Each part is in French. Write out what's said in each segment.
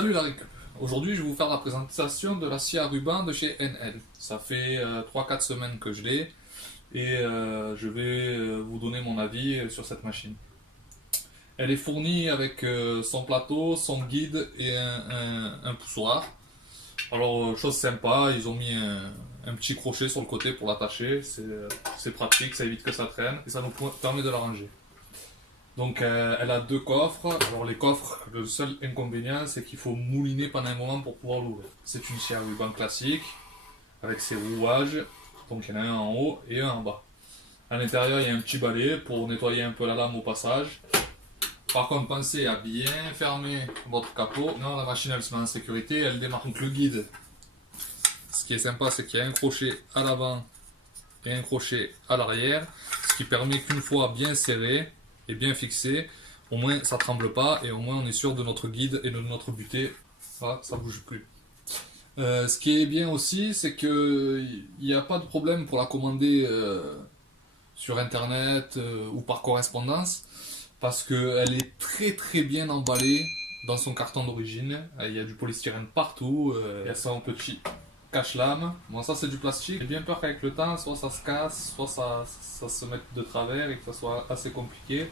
Salut la récup. Aujourd'hui je vais vous faire la présentation de la scie à ruban de chez NL. Ça fait 3-4 semaines que je l'ai et je vais vous donner mon avis sur cette machine. Elle est fournie avec son plateau, son guide et un poussoir. Alors chose sympa, ils ont mis un petit crochet sur le côté pour l'attacher, c'est pratique, ça évite que ça traîne et ça nous permet de la ranger. Donc elle a deux coffres. Alors les coffres, le seul inconvénient c'est qu'il faut mouliner pendant un moment pour pouvoir l'ouvrir. C'est une scie à ruban classique avec ses rouages, donc il y en a un en haut et un en bas. À l'intérieur il y a un petit balai pour nettoyer un peu la lame au passage. Par contre pensez à bien fermer votre capot. Non, la machine elle se met en sécurité, elle démarre. Donc le guide, ce qui est sympa c'est qu'il y a un crochet à l'avant et un crochet à l'arrière, ce qui permet qu'une fois bien serré et bien fixé, au moins ça tremble pas et au moins on est sûr de notre guide et de notre butée. Voilà, ça bouge plus. Ce qui est bien aussi, c'est que il n'y a pas de problème pour la commander sur internet ou par correspondance, parce qu'elle est très bien emballée dans son carton d'origine. Il y a du polystyrène partout, il y a son petit cache-lame. Bon, ça c'est du plastique. J'ai bien peur qu'avec le temps, soit ça se casse, soit ça se mette de travers et que ça soit assez compliqué.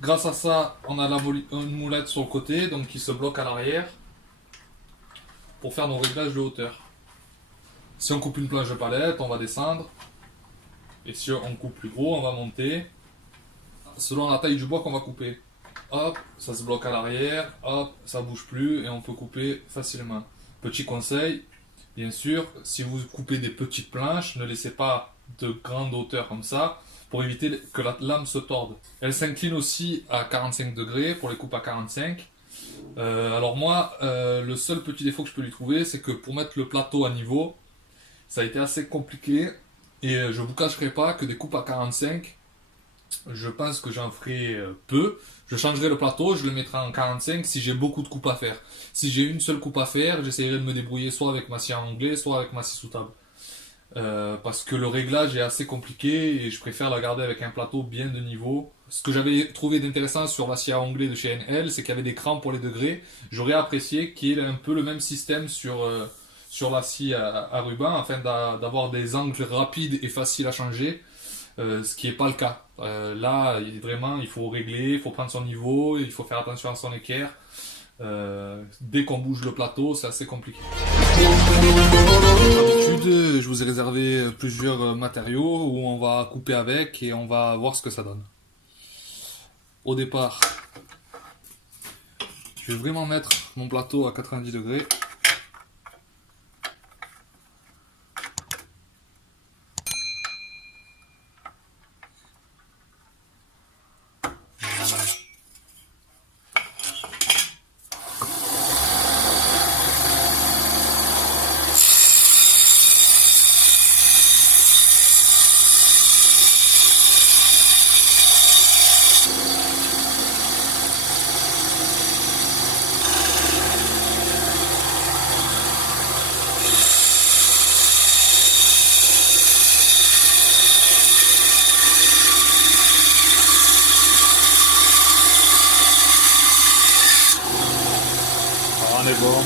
Grâce à ça, on a une moulette sur le côté, donc qui se bloque à l'arrière pour faire nos réglages de hauteur. Si on coupe une planche de palette, on va descendre. Et si on coupe plus gros, on va monter. Selon la taille du bois qu'on va couper. Hop, ça se bloque à l'arrière, hop, ça bouge plus et on peut couper facilement. Petit conseil, bien sûr, si vous coupez des petites planches, ne laissez pas de grande hauteur comme ça pour éviter que la lame se torde. Elle s'incline aussi à 45 degrés pour les coupes à 45. Alors moi, le seul petit défaut que je peux lui trouver, c'est que pour mettre le plateau à niveau, ça a été assez compliqué et je vous cacherai pas que des coupes à 45, je pense que j'en ferai peu. Je changerai le plateau, je le mettrai en 45 si j'ai beaucoup de coupes à faire. Si j'ai une seule coupe à faire, j'essaierai de me débrouiller soit avec ma scie à onglet, soit avec ma scie sous table. Parce que le réglage est assez compliqué et je préfère la garder avec un plateau bien de niveau. Ce que j'avais trouvé d'intéressant sur la scie à onglet de chez NL, c'est qu'il y avait des crans pour les degrés. J'aurais apprécié qu'il y ait un peu le même système sur la scie à ruban, afin d'avoir des angles rapides et faciles à changer. Ce qui n'est pas le cas. Là, vraiment, il faut régler, il faut prendre son niveau, il faut faire attention à son équerre. Dès qu'on bouge le plateau, c'est assez compliqué. D'habitude, je vous ai réservé plusieurs matériaux où on va couper avec et on va voir ce que ça donne. Au départ, je vais vraiment mettre mon plateau à 90 degrés. On est bon.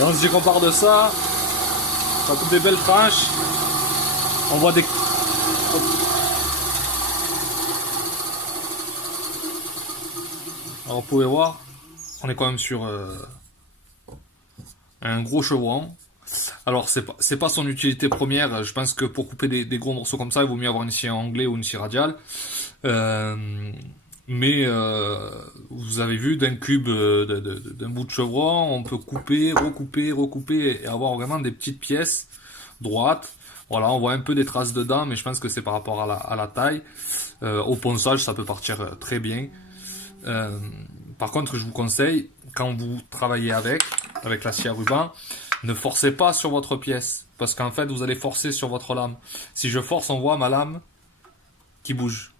Et on se dit qu'on part de ça, ça coupe des belles tranches. On voit des... Alors vous pouvez voir, on est quand même sur un gros chevron. Alors c'est pas son utilité première, je pense que pour couper des gros morceaux comme ça, il vaut mieux avoir une scie anglais ou une scie radiale. Mais vous avez vu, d'un cube, d'un bout de chevron, on peut couper, recouper et avoir vraiment des petites pièces droites. Voilà, on voit un peu des traces dedans, mais je pense que c'est par rapport à la taille. Au ponçage, ça peut partir très bien. Par contre, je vous conseille, quand vous travaillez avec la scie à ruban, ne forcez pas sur votre pièce, parce qu'en fait, vous allez forcer sur votre lame. Si je force, on voit ma lame qui bouge.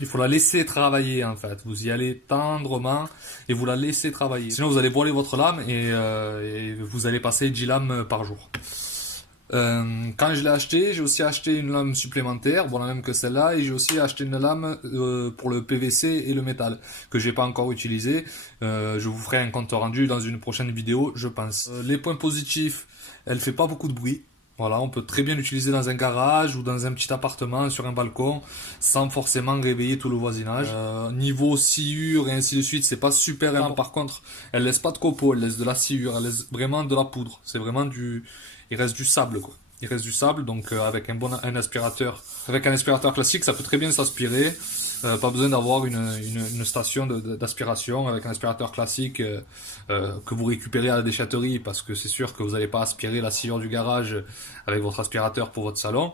Il faut la laisser travailler, en fait. Vous y allez tendrement et vous la laissez travailler. Sinon, vous allez voiler votre lame et vous allez passer 10 lames par jour. Quand je l'ai acheté, j'ai aussi acheté une lame supplémentaire, bon la même que celle-là, et j'ai aussi acheté une lame pour le PVC et le métal, que j'ai pas encore utilisé. Je vous ferai un compte rendu dans une prochaine vidéo, je pense. Les points positifs, elle fait pas beaucoup de bruit. Voilà, on peut très bien l'utiliser dans un garage ou dans un petit appartement, sur un balcon, sans forcément réveiller tout le voisinage. Niveau sciure et ainsi de suite, c'est pas super important. Par contre, elle laisse pas de copeaux, elle laisse de la sciure, elle laisse vraiment de la poudre. C'est vraiment du... Il reste du sable, quoi. Il reste du sable, donc avec un aspirateur, avec un aspirateur classique, ça peut très bien s'aspirer. Pas besoin d'avoir une station d'aspiration avec un aspirateur classique que vous récupérez à la déchetterie, parce que c'est sûr que vous n'allez pas aspirer la sciure du garage avec votre aspirateur pour votre salon,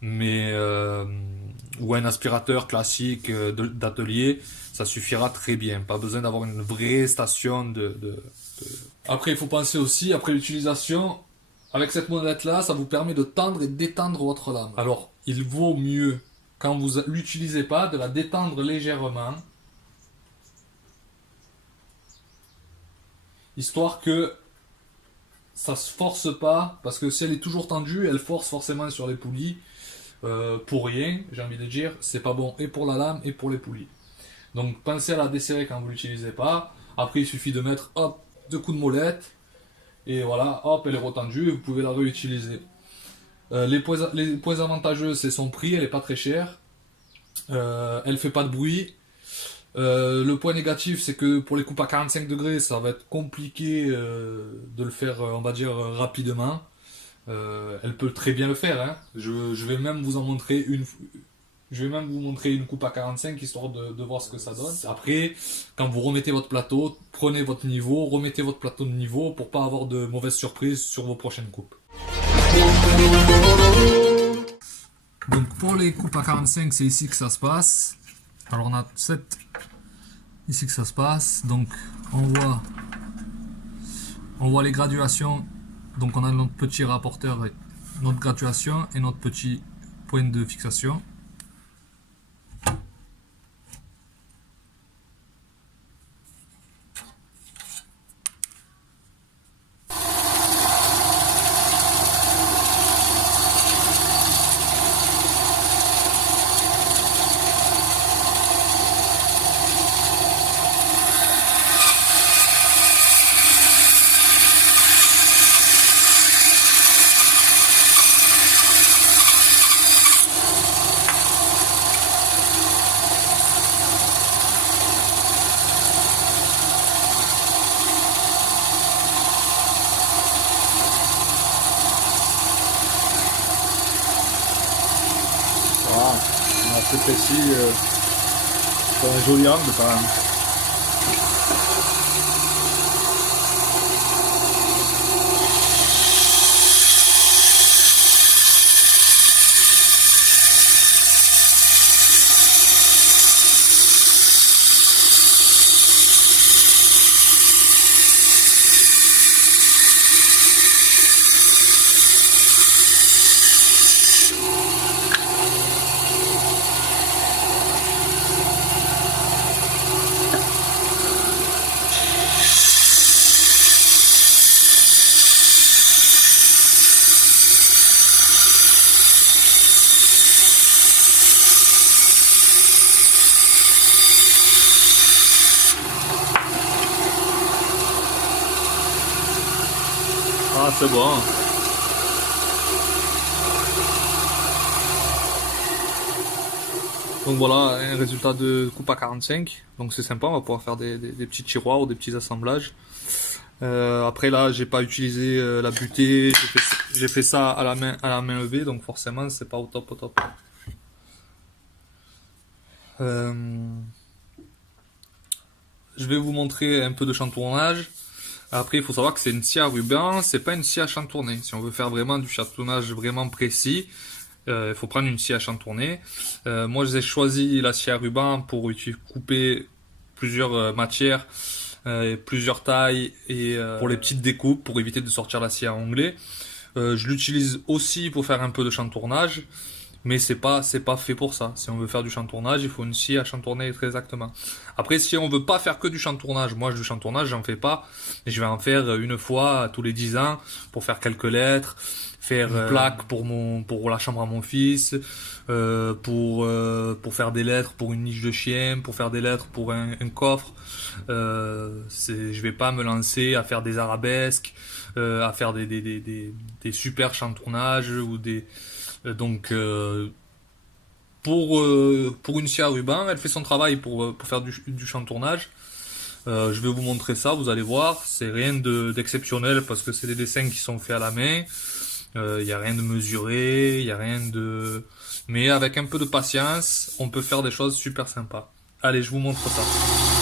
mais ou un aspirateur classique d'atelier, ça suffira très bien. Pas besoin d'avoir une vraie station Après, il faut penser aussi, après l'utilisation, avec cette molette là, ça vous permet de tendre et d'étendre votre lame. Alors, il vaut mieux, quand vous l'utilisez pas, de la détendre légèrement, histoire que ça se force pas, parce que si elle est toujours tendue, elle force forcément sur les poulies, pour rien, j'ai envie de dire, c'est pas bon et pour la lame et pour les poulies. Donc pensez à la desserrer quand vous l'utilisez pas. Après, il suffit de mettre hop, 2 coups de molette, et voilà, hop, elle est retendue et vous pouvez la réutiliser. Les points avantageux, c'est son prix, elle est pas très chère. Elle fait pas de bruit. Le point négatif, c'est que pour les coupes à 45 degrés, ça va être compliqué de le faire, on va dire, rapidement. Elle peut très bien le faire, hein. Je vais même vous en montrer une. Je vais même vous montrer une coupe à 45 histoire de voir ce que ça donne. Après, quand vous remettez votre plateau, prenez votre niveau, remettez votre plateau de niveau pour pas avoir de mauvaises surprises sur vos prochaines coupes. Donc pour les coupes à 45, c'est ici que ça se passe. Alors on a 7 ici que ça se passe. Donc on voit les graduations. Donc on a notre petit rapporteur, notre graduation et notre petit point de fixation. Voilà, on a assez précis, c'est un joli angle quand même. Ah, c'est bon. Donc voilà, un résultat de coupe à 45. Donc c'est sympa, on va pouvoir faire des petits tiroirs ou des petits assemblages. Après là, j'ai pas utilisé la butée, j'ai fait ça à la main levée, donc forcément c'est pas au top au top. Euh, je vais vous montrer un peu de chantournage. Après, il faut savoir que c'est une scie à ruban, c'est pas une scie à chantourner. Si on veut faire vraiment du chantournage vraiment précis, il faut prendre une scie à chantourner. Moi, j'ai choisi la scie à ruban pour couper plusieurs matières, plusieurs tailles et pour les petites découpes, pour éviter de sortir la scie à onglet. Je l'utilise aussi pour faire un peu de chantournage, mais c'est pas fait pour ça. Si on veut faire du chantournage, il faut une scie à chantourner très exactement. Après, si on veut pas faire que du chantournage, moi du chantournage, j'en fais pas. Je vais en faire une fois tous les 10 ans pour faire quelques lettres, faire une plaque pour la chambre à mon fils, pour faire des lettres pour une niche de chien, pour faire des lettres pour un coffre. Je vais pas me lancer à faire des arabesques, à faire des super chantournages ou des donc pour une scie à ruban, elle fait son travail pour faire du chantournage. Je vais vous montrer ça, vous allez voir, c'est rien d'exceptionnel parce que c'est des dessins qui sont faits à la main. Il y a rien de mesuré, il y a rien de... Mais avec un peu de patience, on peut faire des choses super sympas. Allez, je vous montre ça.